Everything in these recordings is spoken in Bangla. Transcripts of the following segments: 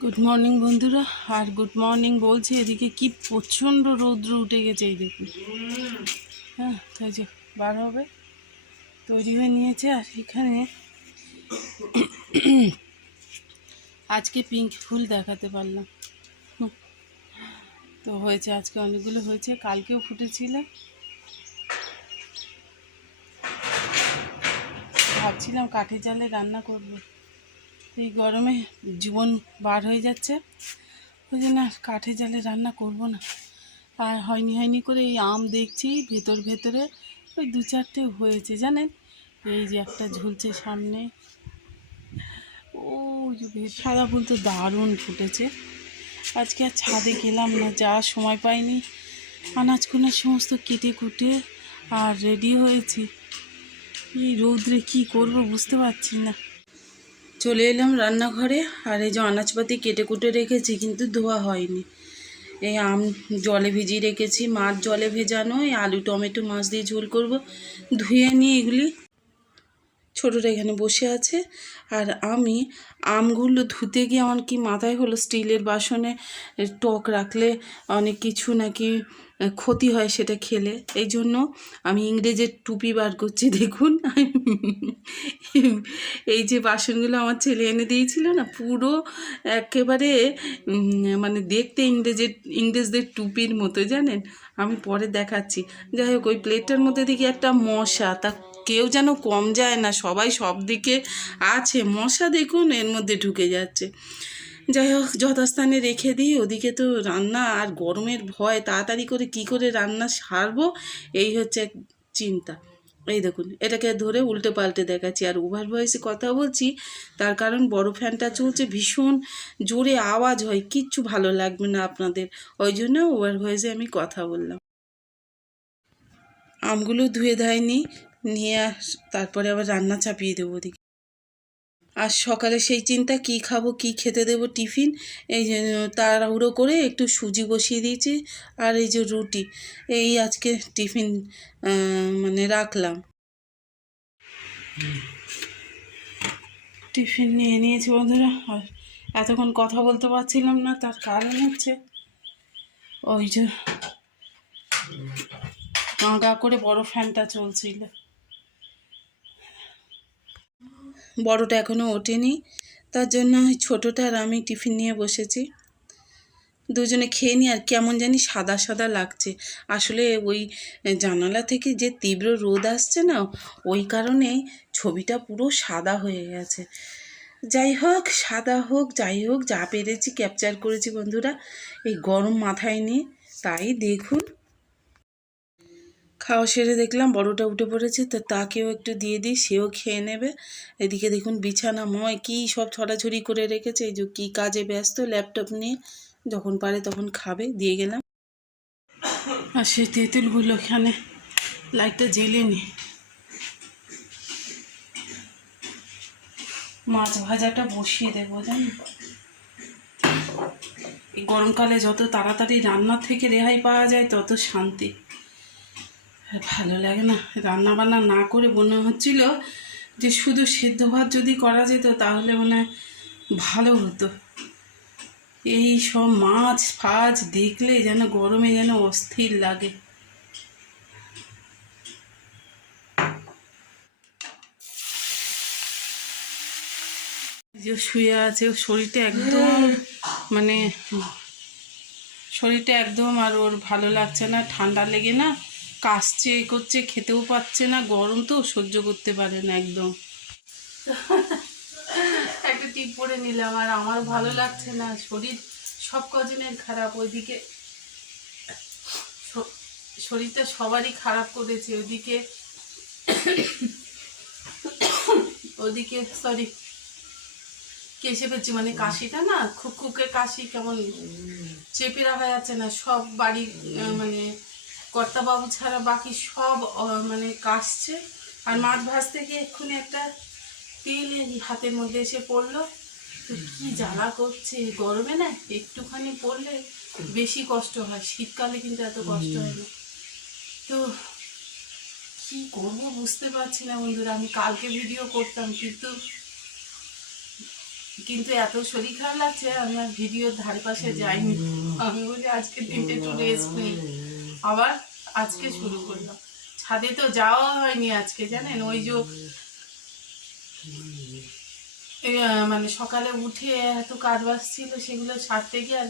গুড মর্নিং বন্ধুরা। আর গুড মর্নিং বলছি, এদিকে কি প্রচণ্ড রৌদ্র উঠে গেছে, এই দেখুন। হ্যাঁ, তাই যে বার হবে, তৈরি হয়ে নিয়েছে। আর এখানে আজকে পিঙ্ক ফুল দেখাতে পারলাম। তো হয়েছে, আজকে অনেকগুলো হয়েছে, কালকেও ফুটেছিল। ভাবছিলাম কাঠের জালে রান্না করব, এই গরমে জীবন বার হয়ে যাচ্ছে, ওই জন্য আর কাঠের জালে রান্না করব না। আর হয়নি করে এই আম দেখছি ভেতরে ওই দু চারটে হয়েছে জানেন। এই যে একটা ঝুলছে সামনে, ও সাদা ফুল তো দারুণ ফুটেছে। আজকে আর ছাদে গেলাম না, যাওয়ার সময় পাইনি। আনাজকোনার সমস্ত কেটে কুটে আর রেডি হয়েছি। এই রৌদ্রে কি করব বুঝতে পারছি না। চলে এলাম রান্নাঘরে, আর এই যে আনাজপাতি কেটে কুটে রেখেছি কিন্তু ধোয়া হয়নি। এই আম জলে ভিজিয়ে রেখেছি, মাছ জলে ভেজানো, এই আলু টমেটো মাছ দিয়ে ঝোল করব। ধুয়ে নিয়ে এগুলি, ছোটোটা এখানে বসে আছে। আর আমি আমগুলো ধুতে গিয়ে আমার কি মাথায় হলো, স্টিলের বাসনে টক রাখলে অনেক কিছু নাকি ক্ষতি হয় সেটা খেলে। এই জন্য আমি ইংরেজের টুপি বার করছি, দেখুন। এই যে বাসনগুলো আমার ছেলে এনে দিয়েছিল না, পুরো একেবারে মানে দেখতে ইংরেজদের টুপির মতো জানেন। আমি পরে দেখাচ্ছি। যাই হোক, ওই প্লেটটার মধ্যে দেখি একটা মশা, তা কেউ যেন কম যায় না, সবাই সব দিকে আছে। মশা দেখুন এর মধ্যে ঢুকে যাচ্ছে। যাই হোক, যথাস্থানে রেখে দিই। ওদিকে তো রান্না, আর গরমের ভয় তাড়াতাড়ি করে কি করে রান্না সারবো, এই হচ্ছে এক চিন্তা। এই দেখুন, এটাকে ধরে উল্টে পাল্টে দেখাচ্ছি, আর ওভার ভয়েসে কথা বলছি। তার কারণ বড় ফ্যানটা চলছে, ভীষণ জোরে আওয়াজ হয়, কিচ্ছু ভালো লাগবে না আপনাদের, ওই জন্য ওভার ভয়েসে আমি কথা বললাম। আমগুলো ধুয়ে ধায়নি নিয়ে তারপরে আবার রান্না চাপিয়ে দেবো ওদিকে। আর সকালে সেই চিন্তা, কি খাবো, কি খেতে দেবো টিফিন। এই যে তাড়াহুড়ো করে একটু সুজি বসিয়ে দিয়েছি, আর এই যে রুটি, এই আজকে টিফিন মানে রাখলাম। টিফিন নিয়ে নিয়েছি বন্ধুরা। আর এতক্ষণ কথা বলতে পারছিলাম না, তার কারণ হচ্ছে ওই যে গা করে বড় ফ্যানটা চলছিল। বড়টা এখনও ওঠেনি, তার জন্য ওই ছোটোটা আর আমি টিফিন নিয়ে বসেছি। দুজনে খেয়ে নিই। আর কেমন জানি সাদা সাদা লাগছে, আসলে ওই জানালা থেকে যে তীব্র রোদ আসছে না, ওই কারণে ছবিটা পুরো সাদা হয়ে গেছে। যাই হোক, সাদা হোক যাই হোক, যা পেরেছি ক্যাপচার করেছি বন্ধুরা, এই গরম মাথায় নিয়ে। তাই দেখুন, খাওয়া সেরে দেখলাম বড়টা উঠে পড়েছে, তো তাকেও একটু দিয়ে দিই, সেও খেয়ে নেবে। এদিকে দেখুন বিছানাময় কী সব ছড়াছড়ি করে রেখেছে, এই যে কী কাজে ব্যস্ত, ল্যাপটপ নিয়ে, যখন পারে তখন খাবে, দিয়ে গেলাম। আর সেই তেঁতুলগুলো এখানে লাইটটা জ্বেলে নি, মাছ ভাজাটা বসিয়ে দেবো জানি। এই গরমকালে যত তাড়াতাড়ি রান্নার থেকে রেহাই পাওয়া যায় তত শান্তি। ভালো লাগে না রান্না বান্না না করে, মনে হচ্ছিল যে শুধু সেদ্ধ ভাত যদি করা যেত তাহলে মনে হয় ভালো হতো। এই সব মাছ ফাছ দেখলে যেন গরমে যেন অস্থির লাগে। যে শুয়ে আছে, শরীরটা একদম মানে শরীরটা একদম আর ওর ভালো লাগছে না, ঠান্ডা লেগে না কাশছে, করছে, খেতেও পাচ্ছে না, গরম তো সহ্য করতে পারে না একদম। একটা টিপ পরে নিলাম, আর আমার ভালো লাগছে না, শরীর সব কজনের খারাপ। ওইদিকে শরীরটা সবারই খারাপ করেছে। ওদিকে ওদিকে সরি, কেসে ফেলছি, মানে কাশিটা না খুব খুকে কাশি, কেমন চেপে রাখা যাচ্ছে না। সব বাড়ির মানে কর্তাবাবু ছাড়া বাকি সব মানে কাশছে। আর মাছ ভাজতে গিয়ে এক্ষুনি একটা তেল হাতের মধ্যে এসে পড়লো, তো কী জ্বালা করছে। গরমে না একটুখানি পড়লে বেশি কষ্ট হয়, শীতকালে কিন্তু এত কষ্ট হয় না। তো কী করবো বুঝতে পারছি না বন্ধুরা। আমি কালকে ভিডিও করতাম, কিন্তু কিন্তু এত শরীর খারাপ লাগছে, আমি আর ভিডিওর ধারে পাশে যাইনি। আমি বলি আজকের দিনটা একটু রেস্ট নিই, আবার আজকে শুরু করলাম। ছাদে তো যাওয়া হয়নি আজকে, জানেন ওই যে মানে সকালে উঠে এত কাজ বাজ ছিল, সেগুলো সারতে গিয়ে আর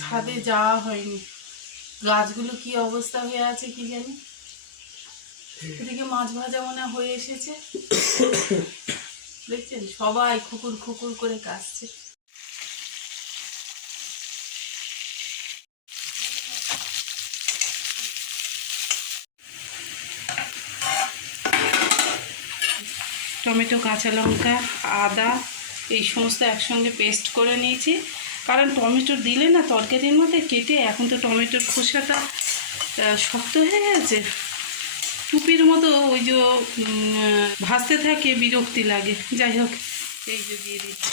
ছাদে যাওয়া হয়নি। গাছগুলো কি অবস্থা হয়ে আছে কি জানি। এদিকে মাছ ভাজা মনে হয়ে এসেছে, দেখছেন সবাই খুকুর খুকুর করে কাশছে। টমেটো, কাঁচা লঙ্কা, আদা এই সমস্ত একসঙ্গে পেস্ট করে নিয়েছি, কারণ টমেটো দিলে না তরকারির মধ্যে কেটে, এখন তো টমেটোর খোসাটা শক্ত হয়ে গেছে, টুপির মতো ওই যে ভাজতে থাকে, বিরক্তি লাগে। যাই হোক, এই যে দিয়ে দিচ্ছি।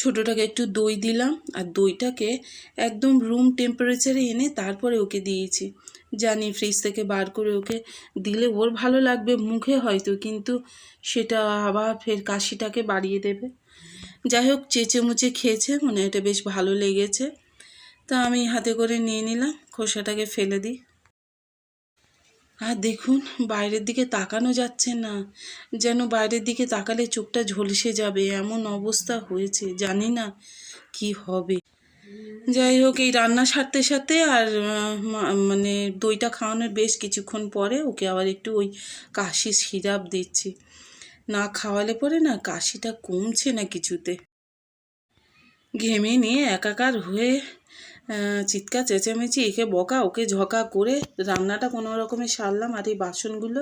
ছোটোটাকে একটু দই দিলাম, আর দইটাকে একদম রুম টেম্পারেচারে এনে তারপরে ওকে দিয়েছি। জানি ফ্রিজ থেকে বার করে ওকে দিলে ওর ভালো লাগবে মুখে হয়তো, কিন্তু সেটা আবার ফের কাশিটাকে বাড়িয়ে দেবে। যাই হোক, চেঁচে মুচে খেয়েছে, মনে হয় এটা বেশ ভালো লেগেছে। তা আমি হাতে করে নিয়ে নিলাম, খোসাটাকে ফেলে দিই। আর দেখুন, বাইরের দিকে তাকানো যাচ্ছে না, যেন বাইরের দিকে তাকালে চোখটা ঝলসে যাবে, এমন অবস্থা হয়েছে, জানি না কি হবে। যাই হোক, এই রান্না সারতে সারতে আর মানে দইটা খাওয়ানোর বেশ কিছুক্ষণ পরে ওকে আবার একটু ওই কাশি সিরাপ দিচ্ছি। না খাওয়ালে পরে না কাশিটা কমছে না কিছুতে। ঘেমে নিয়ে একাকার হয়ে চিৎকার চেঁচামেচি, একে বকা ওকে ঝকা করে রান্নাটা কোনো রকমে সারলাম। আর এই বাসনগুলো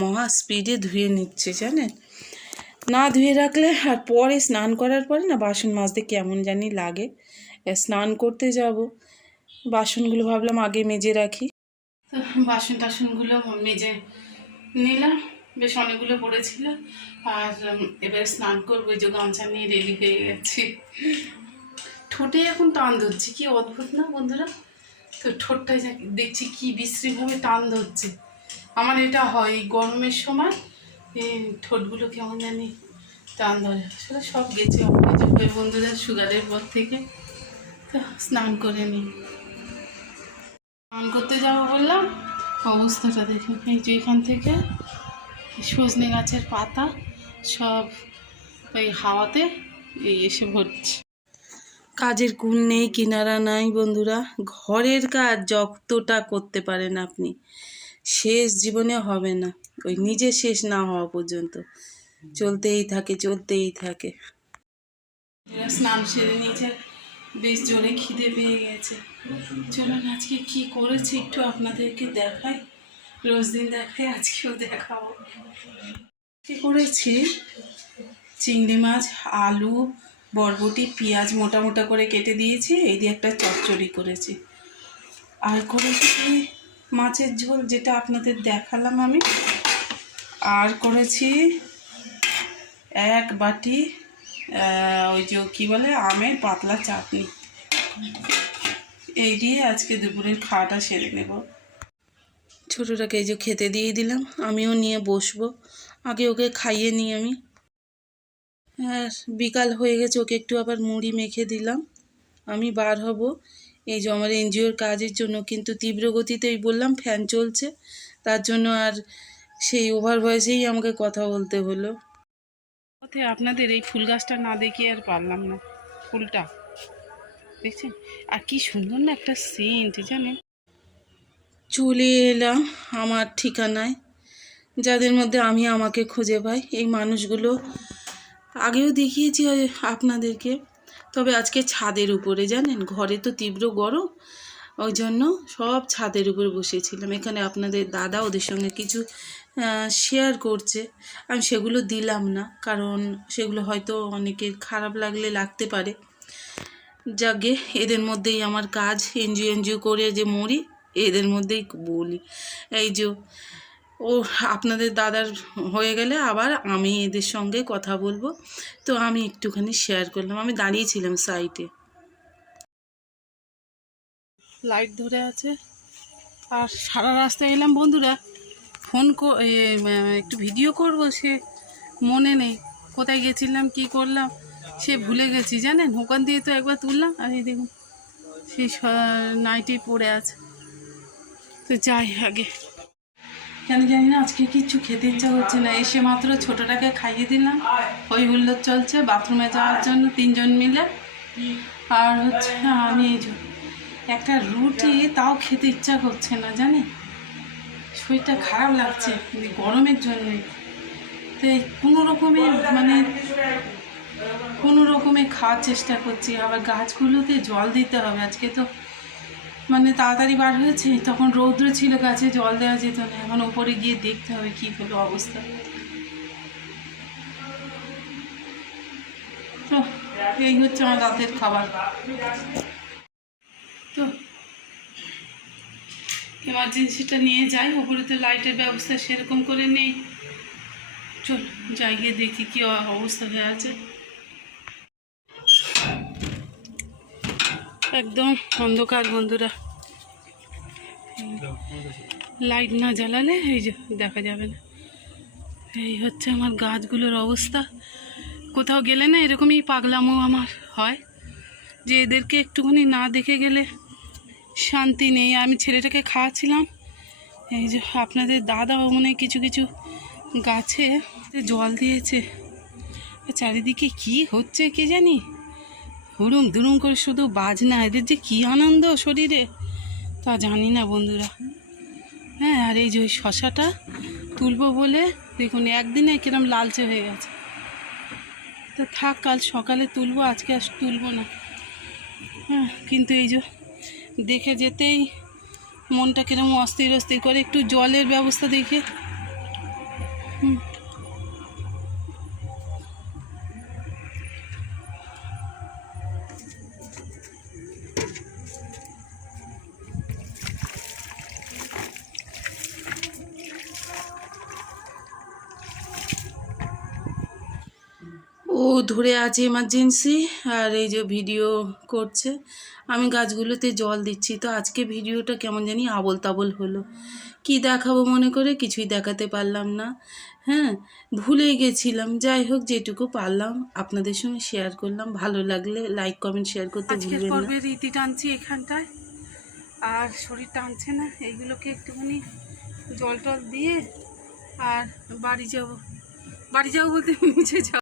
মহা স্পিডে ধুয়ে নিচ্ছে, জানেন। না ধুয়ে রাখলে আর পরে স্নান করার পরে না বাসন মাজতে কেমন জানি লাগে। স্নান করতে যাব, বাসনগুলো ভাবলাম আগে মেজে রাখি। তো বাসন টাসনগুলো মেজে নিলাম, বেশ অনেকগুলো পড়েছিল। আর এবার স্নান করবো, যে গামছা নিয়ে রেডি হয়ে গেছি। ঠোঁটে এখন টান ধরছে, কি অদ্ভুত না বন্ধুরা। তো ঠোঁটটায় দেখছি কি বিশ্রীভাবে টান ধরছে। আমার এটা হয় গরমের সময়, এই ঠোঁটগুলো কেমন জানি টান ধরে। আসলে সব গেছে অভিযোগ হয়ে বন্ধুরা সুগারের পর থেকে। তো স্নান করে নিই, স্নান করতে যাবো বললাম, অবস্থাটা দেখুন। এই যে এখান থেকে সজনে গাছের পাতা সব ওই হাওয়াতে এই এসে ভরছে। কাজের কুল নেই, কিনারা নাই বন্ধুরা। ঘরের কাজ যতটা করতে পারেন আপনি, শেষ জীবনে হবে না, ওই নিজে শেষ না হওয়া পর্যন্ত চলতেই থাকে চলতেই থাকে। স্নান সেরে নিয়েছে, বেশ জোরে খিদে পেয়ে গেছে। চলুন আজকে কি করেছি একটু আপনাদেরকে দেখাই, রোজ দিন দেখাই, আজকেও দেখাবো। কি করেছি, চিংড়ি মাছ, আলু, বরবটি, পেঁয়াজ মোটা মোটা করে কেটে দিয়েছি, এই দিয়ে একটা চচ্চড়ি করেছি। আর করেছি মাছের ঝোল, যেটা আপনাদের দেখালাম আমি। আর করেছি এক বাটি ওই যে কী বলে আমের পাতলা চাটনি। এই দিয়ে আজকে দুপুরের খাওয়াটা সেরে নেব। ছোটোটাকে এই যে খেতে দিয়ে দিলাম, আমিও নিয়ে বসবো, আগে ওকে খাইয়ে নিই আমি। হ্যাঁ, বিকাল হয়ে গেছে, ওকে একটু আবার মুড়ি মেখে দিলাম। আমি বার হব এই যে আমার এনজিওর কাজের জন্য, কিন্তু তীব্র গতিতেই বললাম ফ্যান চলছে, তার জন্য আর সেই ওভার ভয়েসেই আমাকে কথা বলতে হলো। পথে আপনাদের এই ফুল গাছটা না দেখিয়ে আর পারলাম না। ফুলটা দেখছেন, আর কি সুন্দর না একটা সেন্ট, জানেন। চলে এলাম আমার ঠিকানায়, যাদের মধ্যে আমি আমাকে খুঁজে পাই। এই মানুষগুলো আগেও দেখিয়েছি আপনাদেরকে, তবে আজকে ছাদের উপরে, জানেন, ঘরে তো তীব্র গরম, ওই জন্য সব ছাদের উপরে বসেছিলাম। এখানে আপনাদের দাদা ওদের সঙ্গে কিছু শেয়ার করছে, আমি সেগুলো দিলাম না, কারণ সেগুলো হয়তো অনেকের খারাপ লাগতে পারে। যাকে এদের মধ্যেই আমার কাজ, এনজিও করে যে মরি, এদের মধ্যেই বলি। এই যে ও আপনাদের দাদার হয়ে গেলে আবার আমি এদের সঙ্গে কথা বলবো, তো আমি একটুখানি শেয়ার করলাম। আমি দাঁড়িয়েছিলাম সাইডে। লাইট ধরে আছে। আর সারা রাস্তায় এলাম বন্ধুরা, একটু ভিডিও করব, সে মনে নেই কোথায় গেছিলাম কি করলাম, সে ভুলে গেছি জানেন। ওখান দিয়ে তো একবার তুললাম, আর এই দেখুন সেই নাইটি পড়ে আছে। তো যাই আগে, কেন জানি না আজকে কিচ্ছু খেতে ইচ্ছা করছে না। এসে মাত্র ছোটটাকে খাইয়ে দিলাম, হই হুল্লোড় চলছে বাথরুমে যাওয়ার জন্য 3 জন মিলে। আর হচ্ছে আমি এই যে একটা রুটি তাও খেতে ইচ্ছা করছে না জানেন, শরীরটা খারাপ লাগছে গরমের জন্যে। তো কোনো রকমে খাওয়ার চেষ্টা করছি। আবার গাছগুলোতে জল দিতে হবে, আজকে তো তাড়াতাড়ি বার হয়েছে, তখন রৌদ্র ছিল, গাছে জল দেওয়া যেত না। এখন ওপরে গিয়ে দেখতে হবে কী হলো অবস্থা। তো এই হচ্ছে আমার রাতের খাবার। তো এমার্জেন্সিটা নিয়ে যাই, ওপরে তো লাইটের ব্যবস্থা সেরকম করে নেই। চল যাই, গিয়ে দেখি কী অবস্থা হয়ে আছে। একদম অন্ধকার বন্ধুরা, লাইট না জ্বালালে এই যে দেখা যাবে না। এই হচ্ছে আমার গাছগুলোর অবস্থা। কোথাও গেলে না এরকমই পাগলামো আমার হয়, যে এদেরকে একটুখানি না দেখে গেলে শান্তি নেই। আমি ছেলেটাকে খাওয়াচ্ছিলাম, এই যে আপনাদের দাদাও মনে হয় কিছু কিছু গাছে জল দিয়েছে। চারিদিকে কি হচ্ছে কে জানি, হুড়ুম দুরুম করে শুধু বাজনা। এদের যে কী আনন্দ শরীরে তা জানি না বন্ধুরা। হ্যাঁ, আর এই যে ওই শশাটা তুলবো বলে দেখুন একদিনে কিরম লালচে হয়ে গেছে। তো থাক, কাল সকালে তুলবো, আজকে আর তুলবো না। হ্যাঁ, কিন্তু এই যে দেখে যেতেই মনটা কিরম অস্থির অস্থির করে। একটু জলের ব্যবস্থা দেখে ও ধরে আছে এমার্জেন্সি, আর এই যে ভিডিও করছে, আমি গাছগুলোতে জল দিচ্ছি। তো আজকে ভিডিওটা কেমন জানি আবোল তাবোল হলো, কি দেখাবো মনে করে কিছুই দেখাতে পারলাম না। হ্যাঁ, ভুলেই গেছিলাম। যাই হোক, যেটুকু পারলাম আপনাদের সঙ্গে শেয়ার করলাম। ভালো লাগলে লাইক কমেন্ট শেয়ার করতে ভুলবেন না। আজকের রীতি টানছি এখানটায়, আর শরীর টানছে না, এইগুলোকে একটুখানি জল টল দিয়ে আর বাড়ি যাবো বলতে নিচে যাবো।